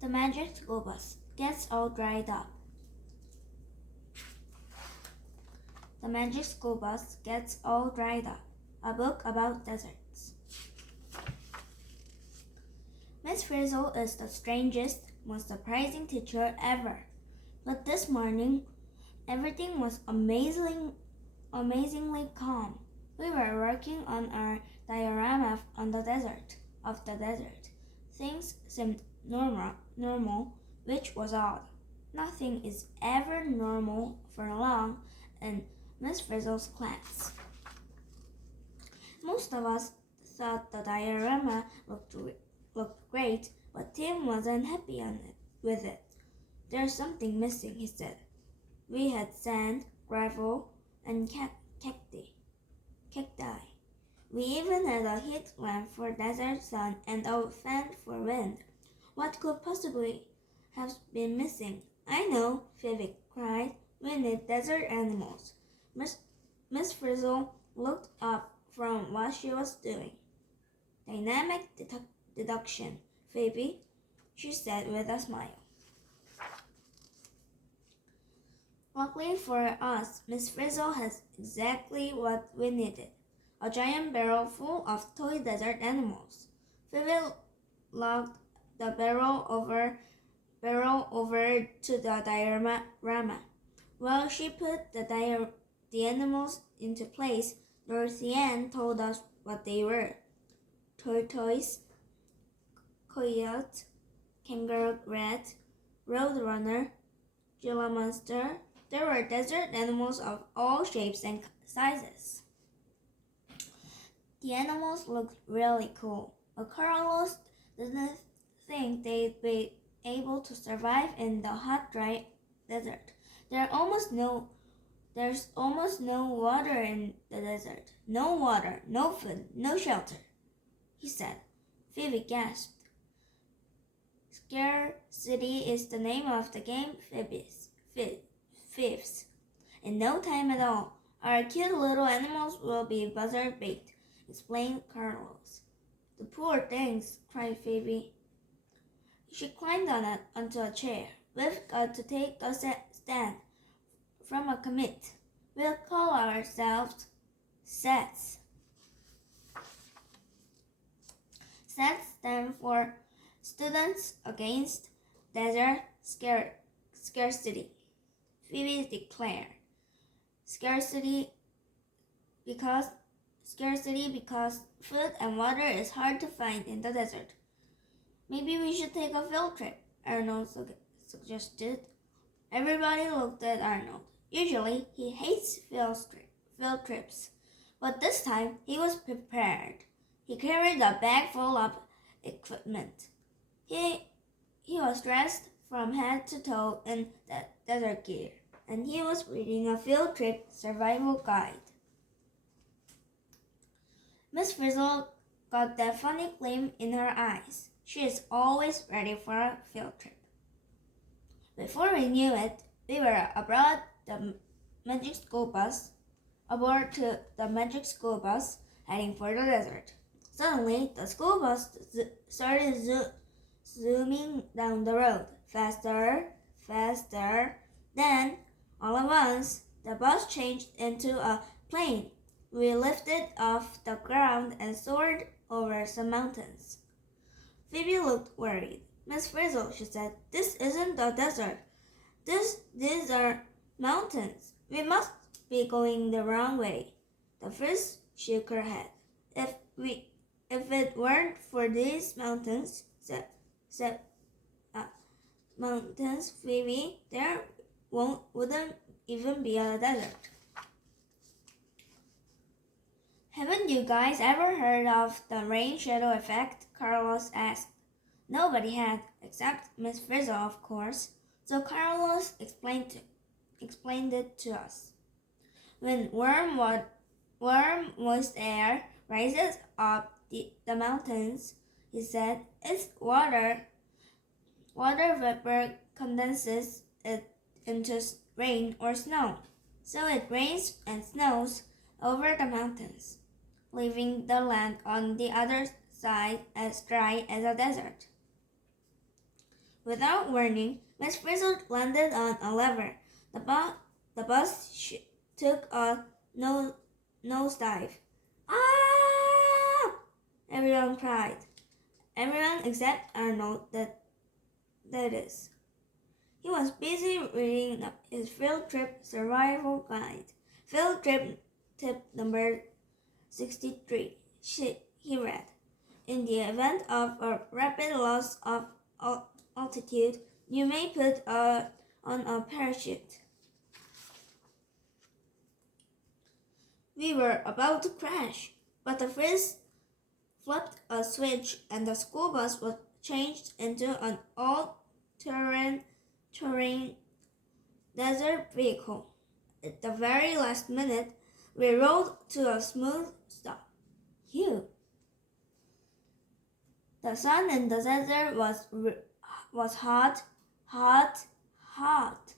The magic school bus gets all dried up. The magic school bus gets all dried up. A book about deserts. Miss Frizzle is the strangest, most surprising teacher ever. But this morning, everything was amazingly calm. We were working on our diorama on the desert. Things seemed normal, which was odd. Nothing is ever normal for long in Miss Frizzle's class. Most of us thought the diorama looked great, but Tim wasn't happy with it. There's something missing, he said. We had sand, gravel, and cacti. We even had a heat lamp for desert sun and a fan for wind. What could possibly have been missing? I know, Phoebe cried. We need desert animals. Miss Frizzle looked up from what she was doing. Dynamic deduction, Phoebe, she said with a smile. Luckily for us, Miss Frizzle has exactly what we needed. A giant barrel full of toy desert animals. Phoebe lugged the barrel over to the diorama. While she put the animals into place, Dorothy Ann told us what they were. Tortoise, coyote, kangaroo rat, roadrunner, Gila monster. There were desert animals of all shapes and sizes. The animals looked really cool, but Carlos didn't think they'd be able to survive in the hot, dry desert. There's almost no water in the desert. No water, no food, no shelter, he said. Phoebe gasped. Scarcity is the name of the game, Fifths. In no time at all, our cute little animals will be buzzer baked, explained Carlos. The poor things, cried Phoebe. She climbed onto a chair. We've got to take a stand from a commit. We'll call ourselves SETS. SETS stand for Students Against Desert Scarcity. Phoebe declared. Scarcity because food and water is hard to find in the desert. Maybe we should take a field trip, Arnold suggested. Everybody looked at Arnold. Usually, he hates field trips, but this time he was prepared. He carried a bag full of equipment. He was dressed from head to toe in desert gear, and he was reading a field trip survival guide. Miss Frizzle got that funny gleam in her eyes. She is always ready for a field trip. Before we knew it, we were aboard the magic school bus, heading for the desert. Suddenly, the school bus started zooming down the road, faster. Then, all at once, the bus changed into a plane. We lifted off the ground and soared over some mountains. Phoebe looked worried. Miss Frizzle, she said, this isn't a desert. These are mountains. We must be going the wrong way. The Frizz shook her head. If it weren't for these mountains, mountains, Phoebe, there wouldn't even be a desert. Haven't you guys ever heard of the rain shadow effect? Carlos asked. Nobody had, except Miss Frizzle, of course. So Carlos explained it to us. When warm, moist air rises up the mountains, he said, it's water. Water vapor condenses it into rain or snow. So it rains and snows over the mountains, leaving the land on the other side as dry as a desert. Without warning, Miss Frizzle landed on a lever. The bus took a nosedive. Ah! Everyone cried. Everyone except Arnold, that is. He was busy reading his field trip survival guide. Field trip tip number 63. He read. In the event of a rapid loss of altitude, you may put on a parachute. We were about to crash, but the Frizz flipped a switch and the school bus was changed into an all-terrain desert vehicle. At the very last minute, we rolled to a smooth stop. Phew! The sun in the desert was hot, hot, hot.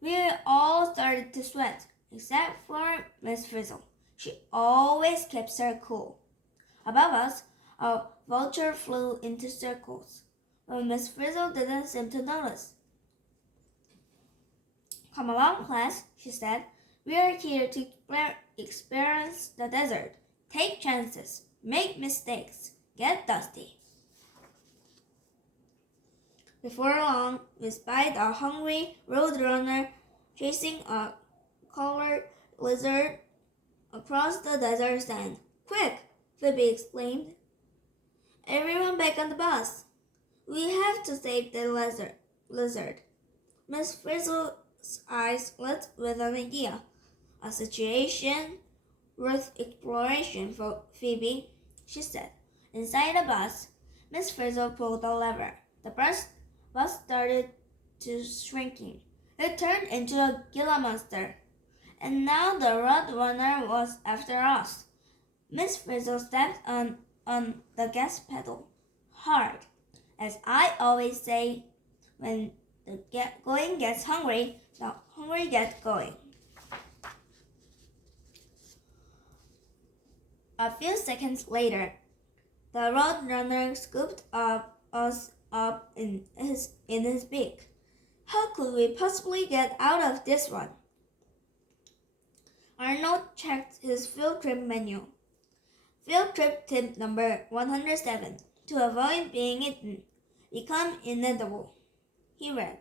We all started to sweat, except for Miss Frizzle. She always kept her cool. Above us, a vulture flew into circles, but Miss Frizzle didn't seem to notice. Come along, class, she said. We are here to experience the desert. Take chances, make mistakes, get dusty. Before long, we spied a hungry roadrunner chasing a collared lizard across the desert sand. Quick! Phoebe exclaimed. Everyone back on the bus. We have to save the lizard. Miss Frizzle's eyes lit with an idea. A situation worth exploration for Phoebe, she said. Inside the bus, Miss Frizzle pulled the lever. The bus started to shrinking. It turned into a Gila monster. And now the roadrunner was after us. Miss Frizzle stepped on the gas pedal hard. As I always say, when the going gets hungry, the hungry get going. A few seconds later, the roadrunner scooped us up in his beak. How could we possibly get out of this one? Arnold checked his field trip menu. Field trip tip number 107. To avoid being eaten, become inedible. He read.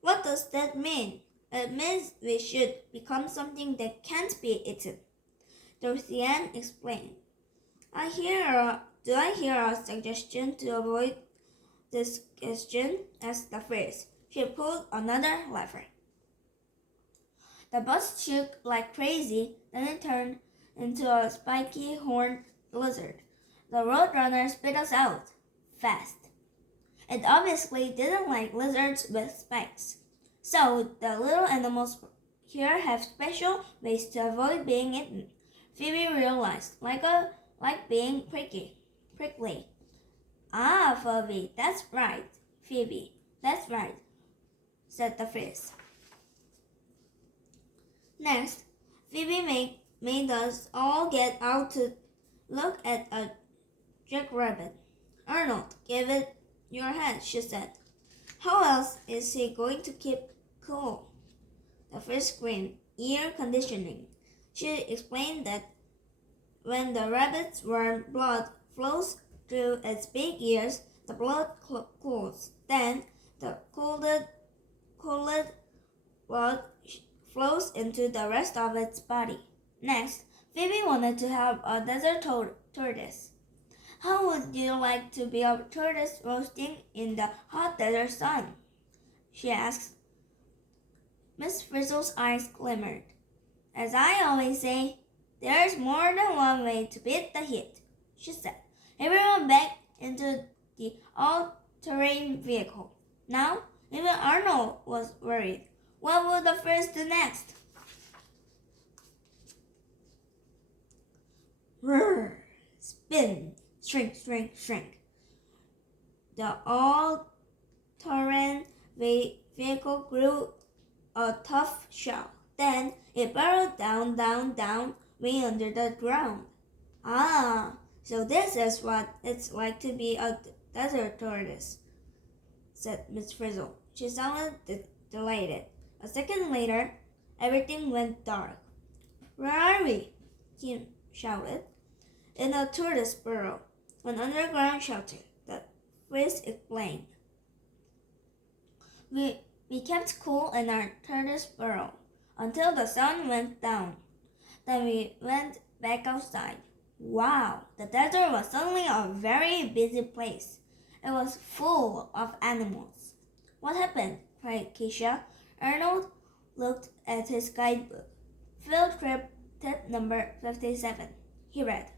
What does that mean? It means we should become something that can't be eaten. Dorothy Ann explained. Do I hear a suggestion to avoid digestion? Asked the Frizz. She pulled another lever. The bus shook like crazy, then it turned into a spiky horned lizard. The roadrunner spit us out, fast. It obviously didn't like lizards with spikes. So the little animals here have special ways to avoid being eaten. Phoebe realized, like being prickly. Ah, Phoebe, that's right. Phoebe, that's right, said the Frizz. Next, Phoebe made us all get out to look at a jackrabbit. Arnold, give it your hand, she said. How else is he going to keep cool? The Frizz screamed, ear conditioning. She explained that when the rabbit's warm blood flows through its big ears, the blood cools. Then the cooled blood flows into the rest of its body. Next, Phoebe wanted to have a desert tortoise. How would you like to be a tortoise roasting in the hot desert sun? She asked. Miss Frizzle's eyes glimmered. As I always say, there's more than one way to beat the heat, she said. Everyone back into the all-terrain vehicle. Now, even Arnold was worried. What would the Frizz do next? Roar! Spin! Shrink, shrink, shrink. The all-terrain vehicle grew a tough shell. Then it burrowed down, way under the ground. Ah, so this is what it's like to be a desert tortoise. said Miss Frizzle. She sounded delighted. A second later, everything went dark. Where are we? Tim shouted. In a tortoise burrow, an underground shelter, the Frizz explained. We kept cool in our tortoise burrow until the sun went down. Then we went back outside. Wow, the desert was suddenly a very busy place. It was full of animals. What happened? Cried Keisha. Arnold looked at his guidebook. Field trip tip number 57. He read,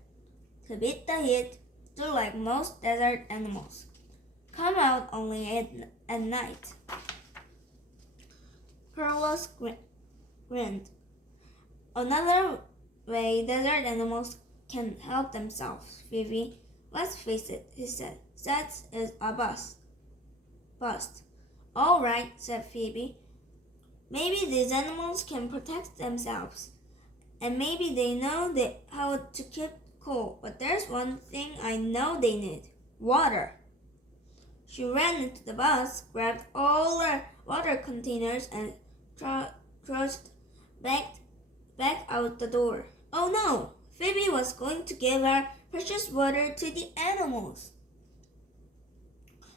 to beat the heat, do like most desert animals. Come out only at night. Carlos grinned. Another way desert animals can help themselves, Phoebe. Let's face it, he said. Sex is a bust. All right, said Phoebe. Maybe these animals can protect themselves. And maybe they know how to keep cool. But there's one thing I know they need. Water. She ran into the bus, grabbed all the water containers, and trudged back out the door. Oh no! Phoebe was going to give our precious water to the animals.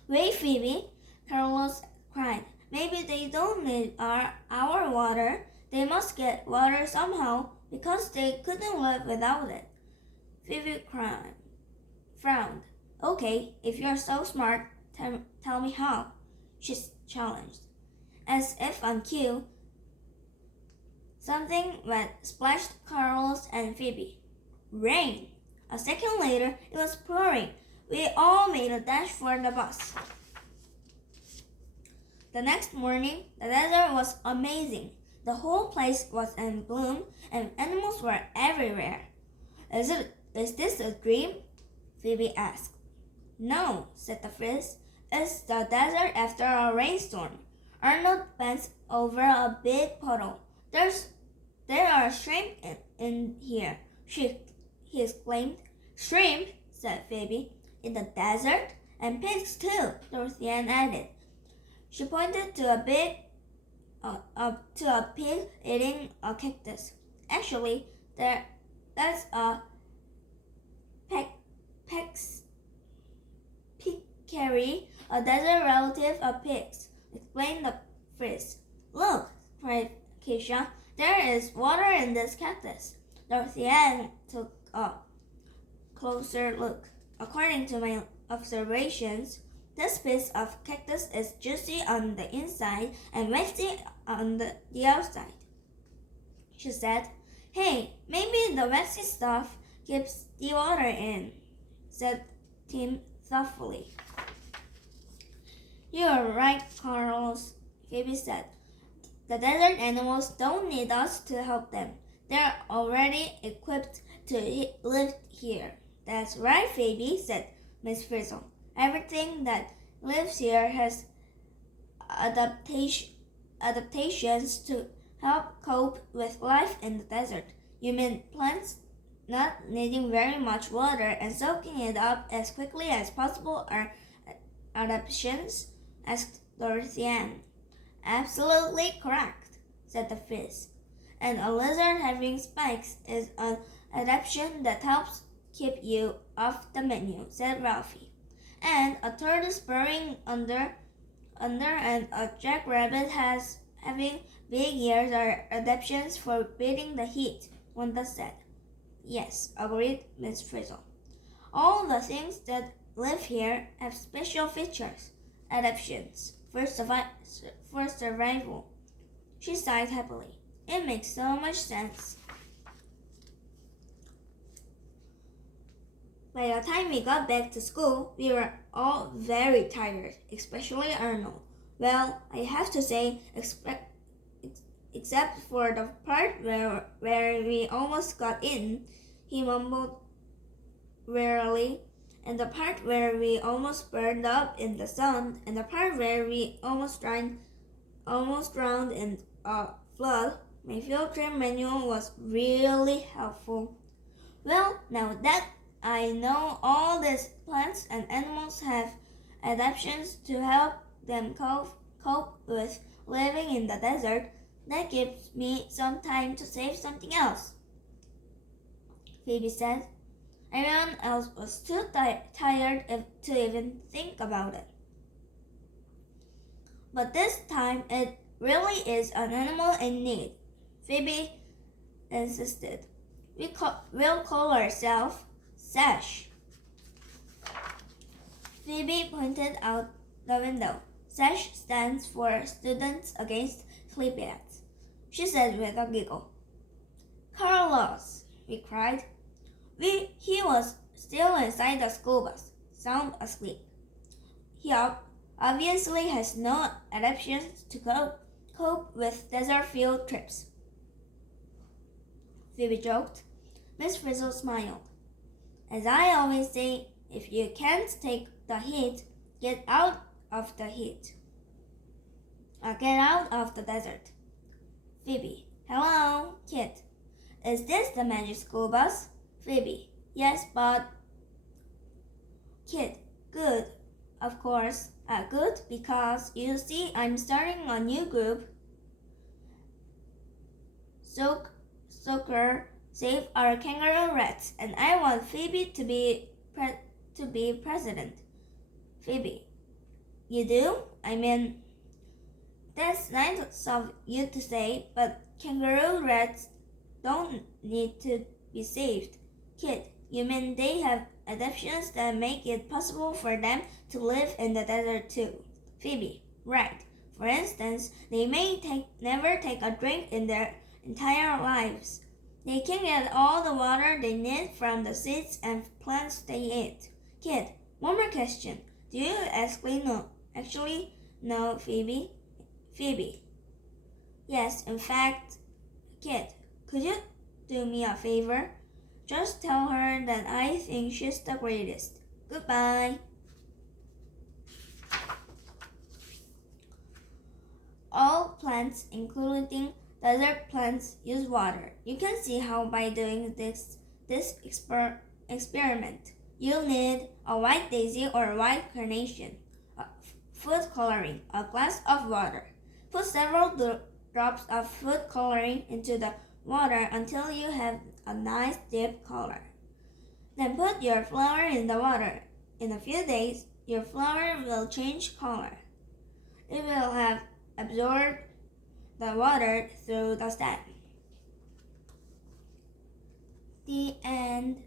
Wait, Phoebe, Carlos cried. Maybe they don't need our water. They must get water somehow because they couldn't live without it. Phoebe frowned. Okay, if you're so smart, tell me how, she challenged. As if on cue, something wet splashed Carlos and Phoebe. Rain! A second later, it was pouring. We all made a dash for the bus. The next morning, the desert was amazing. The whole place was in bloom, and animals were everywhere. Is this a dream? Phoebe asked. No, said the Frizz. It's the desert after a rainstorm. Arnold bent over a big puddle. There are shrimp in here, he exclaimed. Shrimp, said Phoebe. In the desert? And pigs too, Dorothy Ann added. She pointed to a pig eating a cactus. Actually, that's a peccary, a desert relative of pigs, explained the Frizz. Look, cried Keisha, there is water in this cactus. Dorothy Ann took a closer look. According to my observations, this piece of cactus is juicy on the inside and waxy on the outside. She said, Hey, maybe the waxy stuff keeps the water in, said Tim thoughtfully. You're right, Carlos, Phoebe said. The desert animals don't need us to help them. They're already equipped to live here. That's right, Phoebe, said Miss Frizzle. Everything that lives here has adaptations to help cope with life in the desert. You mean plants not needing very much water and soaking it up as quickly as possible are adaptations? Asked Dorothy Ann. Absolutely correct, said the Frizz. And a lizard having spikes is an adaptation that helps keep you off the menu, said Ralphie. And a tortoise burrowing under and a jackrabbit having big ears are adaptations for beating the heat, Wanda said. Yes, agreed Miss Frizzle. All the things that live here have special features, adaptations, for survival. She sighed happily. It makes so much sense. By the time we got back to school, we were all very tired, especially Arnold. Well, I have to say, except for the part where we almost got in, he mumbled wearily, and the part where we almost burned up in the sun, and the part where we almost drowned in a flood. My field trip manual was really helpful. Well, now that I know all these plants and animals have adaptations to help them cope with living in the desert, that gives me some time to save something else, Phoebe said. Everyone else was too tired to even think about it. But this time it really is an animal in need, Phoebe insisted. We'll call ourselves Sash. Phoebe pointed out the window. Sash stands for Students Against Sleepyheads, she said with a giggle. Carlos, we cried. He was still inside the school bus, sound asleep. He obviously has no adaptations to cope with desert field trips, Phoebe joked. Miss Frizzle smiled. As I always say, if you can't take the heat, get out of the heat. Get out of the desert. Phoebe, hello, Kid. Is this the magic school bus? Phoebe, yes, but... Kid, good, of course. Good because, you see, I'm starting a new group. Soccer, save our kangaroo rats, and I want Phoebe to be president. Phoebe, you do? I mean, that's nice of you to say, but kangaroo rats don't need to be saved. Kid, you mean they have adaptations that make it possible for them to live in the desert too? Phoebe, right. For instance, they may never take a drink in their entire lives. They can get all the water they need from the seeds and plants they eat. Kid, one more question. Do you actually know Phoebe? Phoebe, yes, in fact, Kid, could you do me a favor? Just tell her that I think she's the greatest. Goodbye. All plants, including desert plants, use water. You can see how by doing this experiment, you'll need a white daisy or white carnation, food coloring, a glass of water. Put several drops of food coloring into the water until you have a nice deep color. Then put your flower in the water. In a few days, your flower will change color. It will have absorbed the water through the stem. The end.